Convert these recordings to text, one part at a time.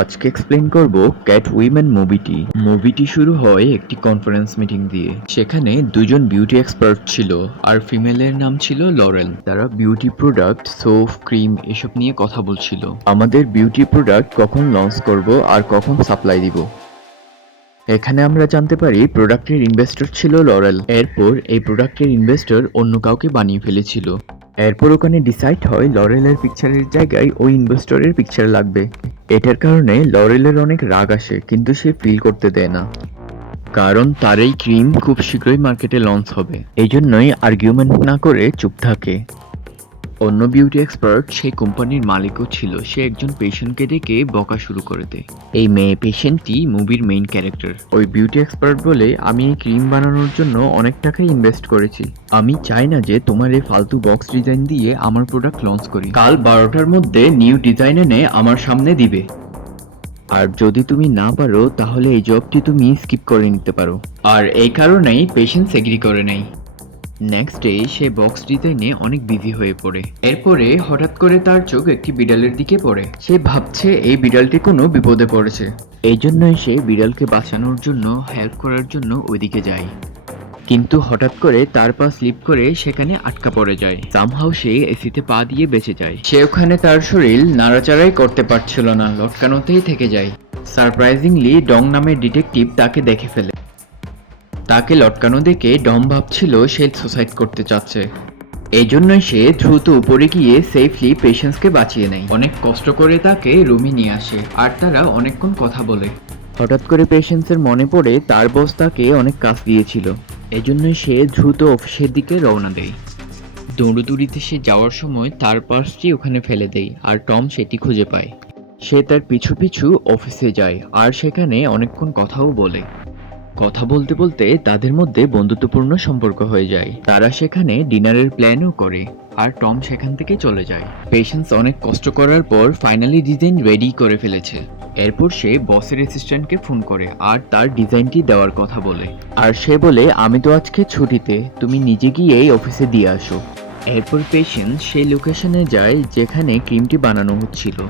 আজকে এক্সপ্লেন করব cat women মুভিটি শুরু হয় একটি কনফারেন্স মিটিং দিয়ে। সেখানে দুজন বিউটি এক্সপার্ট ছিল, আর ফিমেলের নাম ছিল লরেল। তারা বিউটি প্রোডাক্ট, সোপ, ক্রিম এসব নিয়ে কথা বলছিল। আমাদের বিউটি প্রোডাক্ট কখন লঞ্চ করব আর কখন সাপ্লাই দিব। এখানে আমরা জানতে পারি প্রোডাক্টের ইনভেস্টর ছিল লরেল। এরপর এই প্রোডাক্টের ইনভেস্টর অন্য কাউকে বানিয়ে ফেলেছিল। এরপর ওখানে ডিসাইড হয় লরেলের পিকচারের জায়গায় ওই ইনভেস্টরের পিকচার লাগবে। এটার কারণে লরেলের অনেক রাগ আসে, কিন্তু সে ফিল করতে দেয় না, কারণ তার এই ক্রিম খুব শীঘ্রই মার্কেটে লঞ্চ হবে। এই জন্যই আর্গুমেন্ট না করে চুপ থাকে। অন্য বিউটি এক্সপার্ট সেই কোম্পানির মালিকও ছিল। সে একজন পেশেন্টকে ডেকে বকা শুরু করে দেয়। এই মেয়ে পেশেন্টটি মুভির মেইন ক্যারেক্টার। ওই বিউটি এক্সপার্ট বলে, আমি এই ক্রিম বানানোর জন্য অনেক টাকা ইনভেস্ট করেছি। আমি চাই না যে তোমার এই ফালতু বক্স ডিজাইন দিয়ে আমার প্রোডাক্ট লঞ্চ করি। কাল 12টার মধ্যে নিউ ডিজাইন এনে আমার সামনে দিবে। আর যদি তুমি না পারো তাহলে এই জবটি তুমি স্কিপ করে নিতে পারো। আর এই কারণেই পেশেন্ট এগ্রি করে নেয়। নেক্সট ডে সে বক্স ডিজাইনে অনেক বিজি হয়ে পড়ে। এরপরে হঠাৎ করে তার চোখ একটি বিড়ালের দিকে পড়ে। সে ভাবছে এই বিড়ালটি কোনো বিপদে পড়েছে। এই জন্যই সে বিড়ালকে বাঁচানোর জন্য, হেল্প করার জন্য ওইদিকে যায়। কিন্তু হঠাৎ করে তার পা স্লিপ করে সেখানে আটকা পড়ে যায়। সামহাও সে এসিতে পা দিয়ে বেঁচে যায়। সে ওখানে তার শরীর নাড়াচাড়াই করতে পারছিল না, লটকানোতেই থেকে যায়। সারপ্রাইজিংলি ডং নামের ডিটেকটিভ তাকে দেখে ফেলে। তাকে লটকানো দেখে ডম ভাবছিল সে সুসাইড করতে চাচ্ছে। এই জন্যই সে দ্রুত উপরে গিয়ে সেফলি পেশেন্টসকে বাঁচিয়ে নেয়। অনেক কষ্ট করে তাকে রুমে নিয়ে আসে, আর তারা অনেকক্ষণ কথা বলে। হঠাৎ করে পেশেন্টসের মনে পড়ে তার বস তাকে অনেক কাজ দিয়েছিল। এই জন্যই সে দ্রুত অফিসের দিকে রওনা দেয়। দৌড়দৌড়িতে সে যাওয়ার সময় তার পার্সটি ওখানে ফেলে দেয়, আর টম সেটি খুঁজে পায়। সে তার পিছু পিছু অফিসে যায়, আর সেখানে অনেকক্ষণ কথাও বলে। কথা বলতে বলতে তাদের মধ্যে বন্ধুত্বপূর্ণ সম্পর্ক হয়ে যায়। তারা সেখানে ডিনারের প্ল্যানও করে, আর টম সেখান থেকে চলে যায়। পেশেন্স অনেক কষ্ট করার পর ফাইনালি ডিজাইন রেডি করে ফেলেছে। এরপর সে বসের অ্যাসিস্ট্যান্টকে ফোন করে আর তার ডিজাইনটি দেওয়ার কথা বলে। আর সে বলে, আমি তো আজকে ছুটিতে, তুমি নিজে গিয়েই অফিসে দিয়ে আসো। এরপর পেশেন্স সেই লোকেশনে যায় যেখানে ক্রিমটি বানানো হচ্ছিল।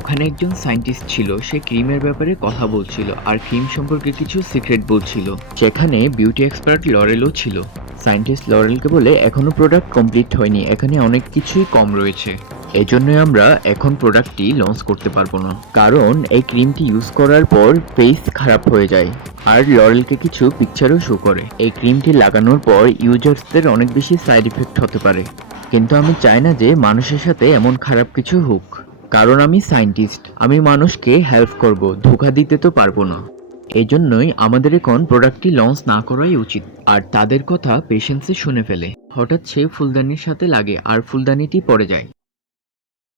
ওখানে একজন সায়েন্টিস্ট ছিল। সে ক্রিমের ব্যাপারে কথা বলছিল আর ক্রিম সম্পর্কে কিছু সিক্রেট বলছিল। সেখানে বিউটি এক্সপার্ট লরেলও ছিল। সায়েন্টিস্ট লরেলকে বলে, এখনো প্রোডাক্ট কমপ্লিট হয়নি, এখানে অনেক কিছুই কম রয়েছে। এই জন্যই আমরা এখন প্রোডাক্টটি লঞ্চ করতে পারবো না, কারণ এই ক্রিমটি ইউজ করার পর ফেস খারাপ হয়ে যায়। আর লরেলকে কিছু পিকচারও শো করে। এই ক্রিমটি লাগানোর পর ইউজার্সদের অনেক বেশি সাইড ইফেক্ট হতে পারে, কিন্তু আমি চাই না যে মানুষের সাথে এমন খারাপ কিছু হোক, কারণ আমি সায়েন্টিস্ট, আমি মানুষকে হেল্প করব, ধোঁকা দিতে তো পারবো না। এই জন্যই আমাদের এখন প্রোডাক্টটি লঞ্চ না করাই উচিত। আর তাদের কথা পেশেন্সে শুনে ফেলে। হঠাৎ সে ফুলদানির সাথে লাগে আর ফুলদানিটি পড়ে যায়।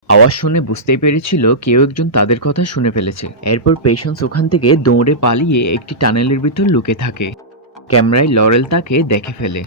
আওয়াজ শুনে বুঝতেই পেরেছিল কেউ একজন তাদের কথা শুনে ফেলেছে। এরপর পেশেন্স ওখান থেকে দৌড়ে পালিয়ে একটি টানেলের ভিতর লুকে থাকে। ক্যামেরায় লরেল তাকে দেখে ফেলে।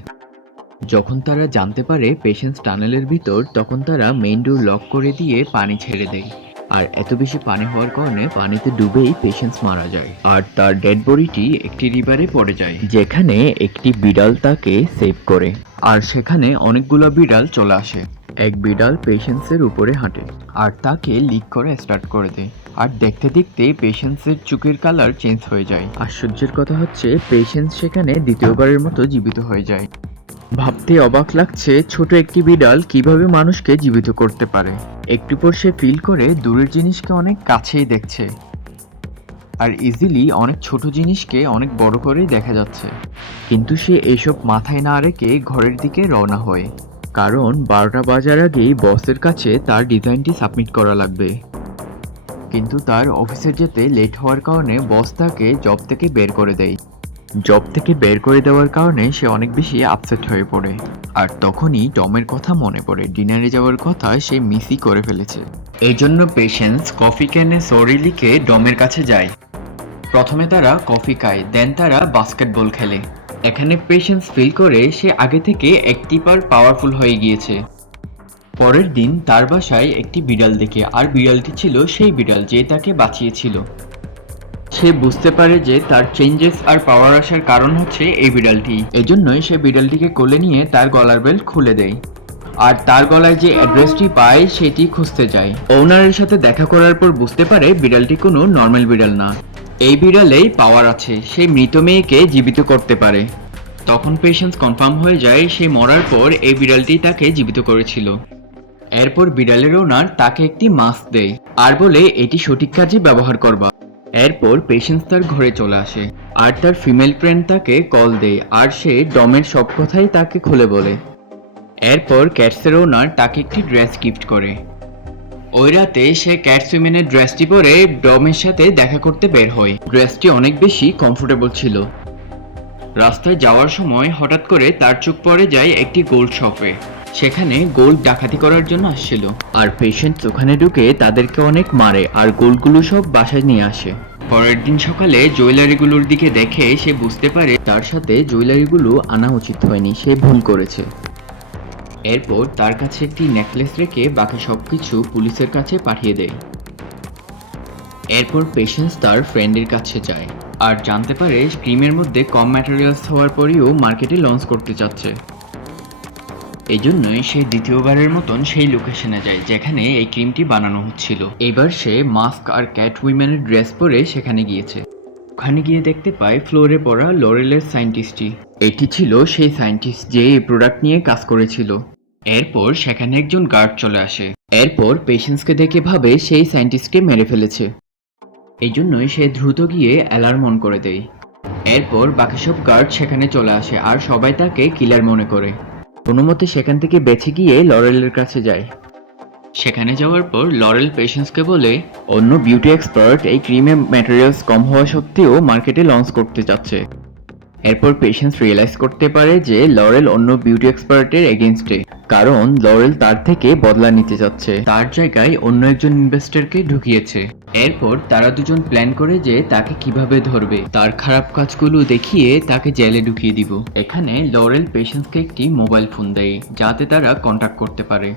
যখন তারা জানতে পারে পেশেন্স টানেলের ভিতর, তখন তারা মেইন ডোর লক করে দিয়ে পানি ছেড়ে দেয়। আর এত বেশি পানি হওয়ার কারণে পানিতে ডুবেই পেশেন্স মারা যায়, আর তার ডেড বডিটি একটি রিভারে পড়ে যায়, যেখানে একটি বিড়াল তাকে সেভ করে। আর সেখানে অনেকগুলো বিড়াল চলে আসে। এক বিড়াল পেশেন্সের উপরে হাঁটে আর তাকে লিক করা স্টার্ট করে দেয়। আর দেখতে দেখতে পেশেন্সের চোখের কালার চেঞ্জ হয়ে যায়। আশ্চর্যের কথা হচ্ছে, পেশেন্স সেখানে দ্বিতীয়বারের মতো জীবিত হয়ে যায়। ভাবতে অবাক লাগছে, ছোট একটি বিড়াল কিভাবে মানুষকে জীবিত করতে পারে। একটু পর সে ফিল করে দূরের জিনিসকে অনেক কাছেই দেখছে, আর ইজিলি অনেক ছোট জিনিসকে অনেক বড় করেই দেখা যাচ্ছে। কিন্তু সে এসব মাথায় না রেখে ঘরের দিকে রওনা হয়, কারণ 12টা বাজার আগেই বসের কাছে তার ডিজাইনটি সাবমিট করা লাগবে। কিন্তু তার অফিসে যেতে লেট হওয়ার কারণে বস তাকে জব থেকে বের করে দেয়। জব থেকে বের করে দেওয়ার কারণে সে অনেক বেশি আপসেট হয়ে পড়ে। আর তখনই টমের কথা মনে পড়ে। ডিনারে যাওয়ার কথা সে মিসই করে ফেলেছে। এই জন্য পেশেন্স কফি ক্যানে সরি লিখে ডমের কাছে যায়। প্রথমে তারা কফি খায়, দেন তারা বাস্কেটবল খেলে। এখানে পেশেন্স ফিল করে সে আগে থেকে অ্যাক্টিভ আর পাওয়ারফুল হয়ে গিয়েছে। পরের দিন তার বাসায় একটি বিড়াল দেখে, আর বিড়ালটি ছিল সেই বিড়াল যে তাকে বাঁচিয়েছিল। সে বুঝতে পারে যে তার চেঞ্জেস আর পাওয়ার আসার কারণ হচ্ছে এই বিড়ালটি। এজন্যই সে বিড়ালটিকে কোলে নিয়ে তার গলার বেল্ট খুলে দেয়। আর তার গলায় যে অ্যাড্রেসটি পায় সেটি খুঁজতে যায়। ওনারের সাথে দেখা করার পর বুঝতে পারে বিড়ালটি কোনো নর্মাল বিড়াল না, এই বিড়ালেই পাওয়ার আছে, সে মৃত মেয়েকে জীবিত করতে পারে। তখন পেশেন্স কনফার্ম হয়ে যায় সে মরার পর এই বিড়ালটি তাকে জীবিত করেছিল। এরপর বিড়ালের ওনার তাকে একটি মাস্ক দেয় আর বলে এটি সঠিক কাজে ব্যবহার করবা। এরপর পেশেন্স তার ঘরে চলে আসে আর তার ফিমেল ফ্রেন্ড তাকে কল দেয় আর সে ডমের সব কথাই তাকে খুলে বলে। এরপর ক্যাটসের ওনার তাকে একটি ড্রেস গিফট করে। ওই রাতে সে ক্যাটস উইমেনের ড্রেসটি পরে ডমের সাথে দেখা করতে বের হয়। ড্রেসটি অনেক বেশি কমফোর্টেবল ছিল। রাস্তায় যাওয়ার সময় হঠাৎ করে তার চোখ পড়ে যায় একটি গোল্ড শপে। সেখানে গোল্ড ডাকাতি করার জন্য আসছিল আর পেশেন্ট ওখানে ঢুকে তাদেরকে অনেক মারে আর গোল্ডগুলো সব বাসায় নিয়ে আসে। পরের দিন সকালে জুয়েলারিগুলোর দিকে দেখে সে বুঝতে পারে তার সাথে জুয়েলারিগুলো আনা উচিত হয়নি, সে ভুল করেছে। এরপর তার কাছে একটি নেকলেস রেখে বাকি সবকিছু পুলিশের কাছে পাঠিয়ে দেয়। এরপর পেশেন্স তার ফ্রেন্ডের কাছে যায় আর জানতে পারে ক্রিমের মধ্যে কম ম্যাটেরিয়ালস হওয়ার পরেও মার্কেটে লঞ্চ করতে চাচ্ছে। এই জন্যই সে দ্বিতীয়বারের মতন সেই লোকেশনে যায় যেখানে এই ক্রিমটি বানানো হচ্ছিল। এবার সে মাস্ক আর ক্যাট উইম্যানের ড্রেস পরে সেখানে গিয়েছে। ওখানে গিয়ে দেখতে পায় ফ্লোরে পড়া লরেলের সায়েন্টিস্টটি। এটি ছিল সেই সায়েন্টিস্ট যে এই প্রোডাক্ট নিয়ে কাজ করেছিল। এরপর সেখানে একজন গার্ড চলে আসে। এরপর পেশেন্সকে দেখে ভাবে সেই সায়েন্টিস্টকে মেরে ফেলেছে। এই জন্যই সে দ্রুত গিয়ে অ্যালার্ম অন করে দেয়। এরপর বাকি সব গার্ড সেখানে চলে আসে আর সবাই তাকে কিলার মনে করে। কোনো মতে সেখান থেকে বেঁচে গিয়ে লরেলের কাছে যায়। সেখানে যাওয়ার পর লরেল পেশেন্সকে বলে অন্য বিউটি এক্সপার্ট এই ক্রিমের ম্যাটেরিয়ালস কম হওয়া সত্ত্বেও মার্কেটে লঞ্চ করতে চাচ্ছে। এরপর পেশেন্স রিয়েলাইজ করতে পারে যে লরেল অন্য বিউটি এক্সপার্টের এগেইনস্টে, কারণ লরেল তার থেকে বদলা নিতে যাচ্ছে, তার জায়গায় অন্য একজন ইনভেস্টরকে ঢুকিয়েছে। এরপর তারা দুজন প্ল্যান করে যে তাকে কিভাবে ধরবে, তার খারাপ কাজগুলো দেখিয়ে তাকে জেলে ঢুকিয়ে দিব। এখানে লরেল পেশেন্সকে একটি মোবাইল ফোন দেয় যাতে তারা কন্ট্যাক্ট করতে পারে।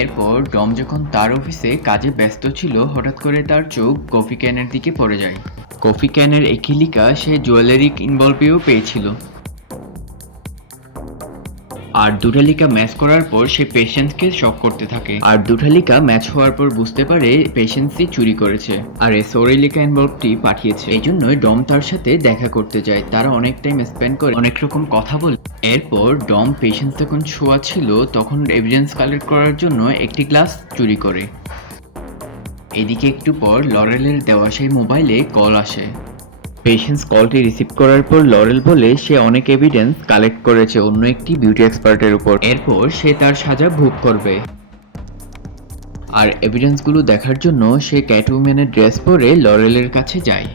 এরপর ডম যখন তার অফিসে কাজে ব্যস্ত ছিল হঠাৎ করে তার চোখ কফি ক্যানের দিকে পড়ে যায়। কফি ক্যানের একই লিকা সে জুয়েলারি ইনভলভেও পেয়েছিল আর দুটা লিকা ম্যাচ করার পর সে পেশেন্টকে শক করতে থাকে আর দুটা লিকা ম্যাচ হওয়ার পর বুঝতে পারে পেশেন্টই চুরি করেছে আর এই সোরেলিকা ইনভলভটি পাঠিয়েছে। এই জন্যই ডম তার সাথে দেখা করতে যায়। তারা অনেক টাইম স্পেন্ড করে অনেক রকম কথা বলে। এরপর ডম পেশেন্ট যখন শোয়া ছিল তখন এভিডেন্স কালেক্ট করার জন্য একটি গ্লাস চুরি করে। এদিকে একটু পর লরেলের দেওয়া সেই মোবাইলে কল আসে। পেশেন্স কলটি রিসিভ করার পর লরেল বলে সে অনেক এভিডেন্স কালেক্ট করেছে অন্য একটি বিউটি এক্সপার্টের উপর। এরপর সে তার সাজা ভোগ করবে আর এভিডেন্সগুলো দেখার জন্য সে ক্যাটউম্যানের ড্রেস পরে লরেলের কাছে যায়।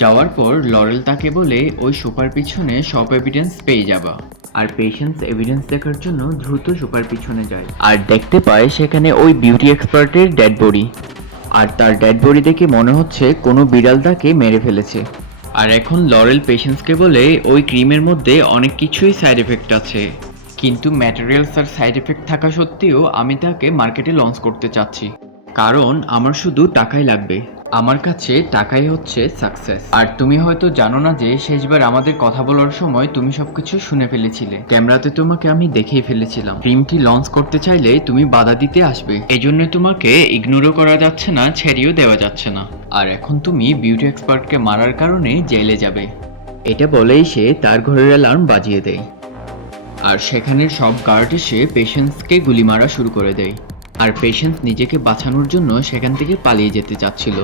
যাওয়ার পর লরেল তাকে বলে ওই সোফার পিছনে সব এভিডেন্স পেয়ে যাবা। আর পেশেন্স এভিডেন্স দেখার জন্য দ্রুত সোফার পিছনে যায় আর দেখতে পায় সেখানে ওই বিউটি এক্সপার্টের ডেড বডি। আর তার ডেড বডি দেখে মনে হচ্ছে কোনো বিড়াল তাকে মেরে ফেলেছে। আর এখন লরেল পেশেন্সকে বলে ওই ক্রিমের মধ্যে অনেক কিছুই সাইড এফেক্ট আছে, কিন্তু ম্যাটেরিয়ালস আর সাইড এফেক্ট থাকা সত্ত্বেও আমি তাকে মার্কেটে লঞ্চ করতে চাচ্ছি, কারণ আমার শুধু টাকাই লাগবে, আমার কাছে টাকাই হচ্ছে সাকসেস। আর তুমি হয়তো জানো না যে শেষবার আমাদের কথা বলার সময় তুমি সবকিছু শুনে ফেলেছিলে, ক্যামেরাতে তোমাকে আমি দেখেই ফেলেছিলাম। ক্রিমটি লঞ্চ করতে চাইলে তুমি বাধা দিতে আসবে, এজন্য তোমাকে ইগনোরও করা যাচ্ছে না, ছেড়েও দেওয়া যাচ্ছে না। আর এখন তুমি বিউটি এক্সপার্টকে মারার কারণে জেলে যাবে। এটা বলেই সে তার ঘরের অ্যালার্ম বাজিয়ে দেয় আর সেখানের সব গার্ড এসে পেশেন্সকে গুলি মারা শুরু করে দেয়। আর পেশেন্স নিজেকে বাঁচানোর জন্য সেখান থেকে পালিয়ে যেতে চাচ্ছিল,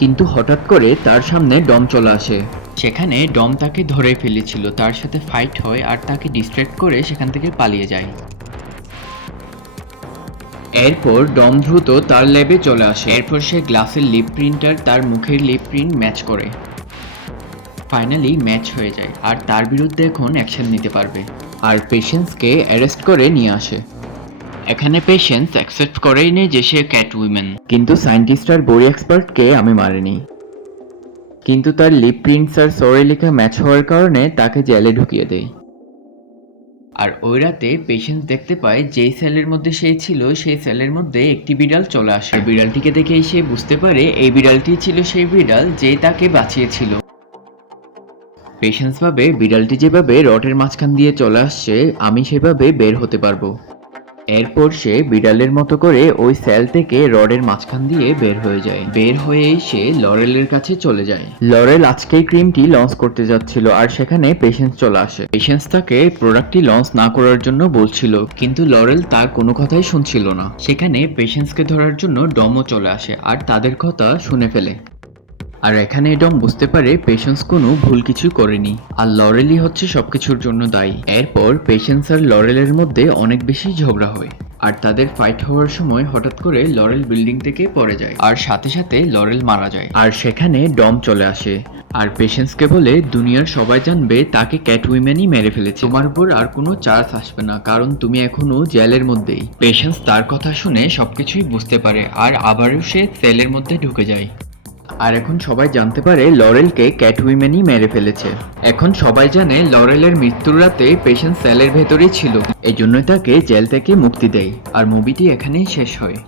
কিন্তু হঠাৎ করে তার সামনে ডম চলে আসে। সেখানে ডম তাকে ধরে ফেলেছিল, তার সাথে ফাইট হয় আর তাকে ডিস্ট্র্যাক্ট করে সেখান থেকে পালিয়ে যায়। এরপর ডম দ্রুত তার ল্যাবে চলে আসে। এরপর সে গ্লাসের লিপ প্রিন্টার তার মুখের লিপ প্রিন্ট ম্যাচ করে। ফাইনালি ম্যাচ হয়ে যায় আর তার বিরুদ্ধে এখন অ্যাকশন নিতে পারবে। আর পেশেন্সকে অ্যারেস্ট করে নিয়ে আসে। এখানে পেশেন্স অ্যাকসেপ্ট করেই নেই যে সে ক্যাট উইমেন, কিন্তু সায়েন্টিস্ট আর বডি এক্সপার্টকে আমি মারিনি, কিন্তু তার লিপ প্রিন্টস আর সোরেলিকা ম্যাচ হওয়ার কারণে তাকে জেলে ঢুকিয়ে দেয়। আর ওই রাতে পেশেন্স দেখতে পায় যেই সেলের মধ্যে সে ছিল সেই সেলের মধ্যে একটি বিড়াল চলে আসে। বিড়ালটিকে দেখে সে বুঝতে পারে এই বিড়ালটি ছিল সেই বিড়াল যে তাকে বাঁচিয়েছিল। পেশেন্স ভাবে বিড়ালটি যেভাবে রডের মাঝখান দিয়ে চলে আসছে আমি সেভাবে বের হতে পারবো। এরপর সে বিড়ালের মতো করে ওই সেল থেকে রডের মাঝখান দিয়ে বের হয়ে যায়। বের হয়েই সে লরেলের কাছে চলে যায়। লরেল আজকেই ক্রিমটি লঞ্চ করতে যাচ্ছিল আর সেখানে পেশেন্স চলে আসে। পেশেন্স তাকে প্রোডাক্টটি লঞ্চ না করার জন্য বলছিল, কিন্তু লরেল তার কোনো কথাই শুনছিল না। সেখানে পেশেন্সকে ধরার জন্য ডমও চলে আসে আর তাদের কথা শুনে ফেলে। আর এখানে ডম বুঝতে পারে পেশেন্স কোনো ভুল কিছু করেনি আর লরেলই হচ্ছে সবকিছুর জন্য দায়ী। এরপর পেশেন্স আর লরেলের মধ্যে অনেক বেশি ঝগড়া হয় আর তাদের ফাইট হওয়ার সময় হঠাৎ করে লরেল বিল্ডিং থেকে পড়ে যায় আর সাথে সাথে লরেল মারা যায়। আর সেখানে ডম চলে আসে আর পেশেন্সকে বলে দুনিয়ার সবাই জানবে তাকে ক্যাটউইম্যানই মেরে ফেলেছে, তোমার উপর আর কোনো চার্জ আসবে না কারণ তুমি এখনো জেলের মধ্যেই। পেশেন্স তার কথা শুনে সবকিছুই বুঝতে পারে আর আবারও সে সেলের মধ্যে ঢুকে যায়। আর এখন সবাই জানতে পারে লরেলকে ক্যাটউইম্যানই মেরে ফেলেছে। এখন সবাই জানে লরেলের মৃত্যুর রাতে পেশেন্স সেলের ভেতরেই ছিল, এজন্যই তাকে জেল থেকে মুক্তি দেয়। আর মুভিটি এখানেই শেষ হয়।